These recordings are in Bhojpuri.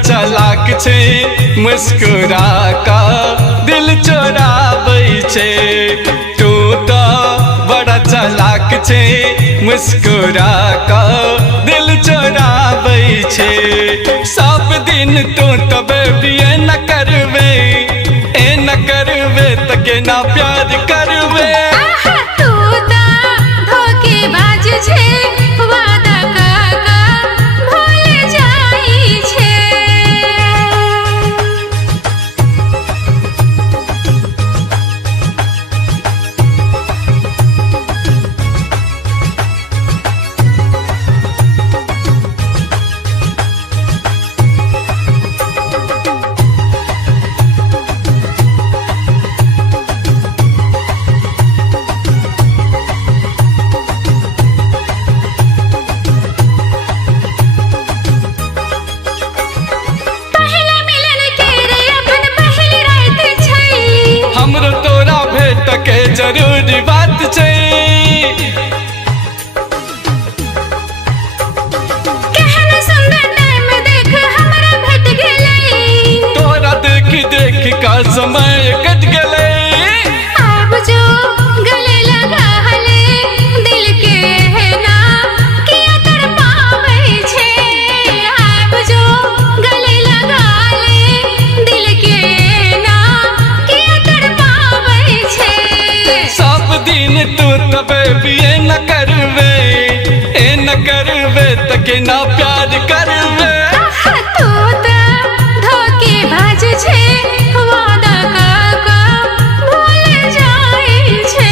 चालाक छे मुस्कुरा का दिल चोराबै छे। तू तो बड़ा चालाक छे मुस्कुरा का दिल चोराबै छे। सब दिन तू तो बेबी न करवे त के ना प्यार करवे। तू तो धोखेबाज छे वादा का भूल जाई छे। के जरूरी बात छे केहन सुंदर टाइम देख हमरा भेट गेलै। तोरा देख का समय कट गेलै। अब जो गले लगा हले दिल के है ना किया कर पावे छे। अब जो गले लगा ले दिल के ना किया कर पावे छे। सब दिन तू तो बेबी न करवे त के ना प्यार करवे। तू तो धोखेबाज छे वादा का भूल जाई छे।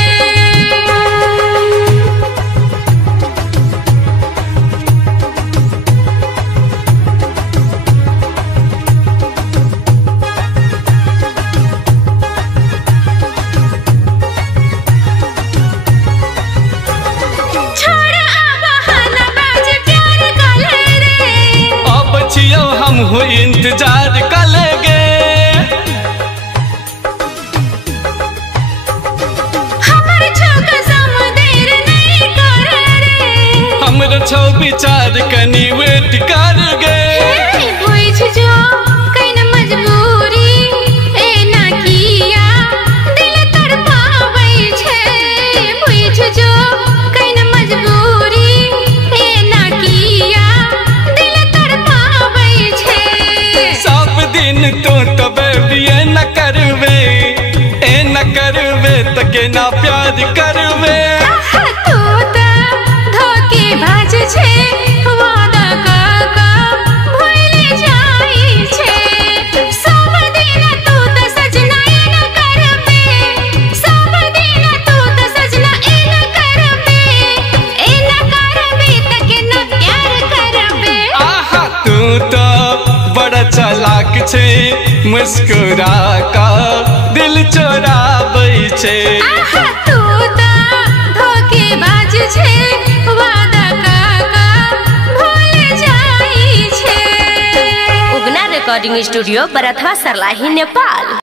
हम हो इंतजार करेंगे। हमर छौक सम देर नहीं करे रे। हमर छौ विचार कनी वेट करगे। बुझ जो कैन मजबूरी ए ना किया दिल तड़पाबै छे। बुझ जो कैन मजबूरी ए ना किया दिल तड़पाबै छे। सब दिन तू तो बेबी न करवे त के ना प्यार करवे। तू तो धोखेबाज छे वादा का भूल जाई छे। सब दिन तू तो सजना न करबे। सब दिन तू तो सजना न करबे त के ना प्यार करबे। तू तो बड़ा चालाक छे मुस्कुरा का दिल चोराबै छे। तू तो धोखेबाज छे वादा का भूल जाई छे। उगना रिकॉर्डिंग स्टूडियो बरथवा सरलाही नेपाल।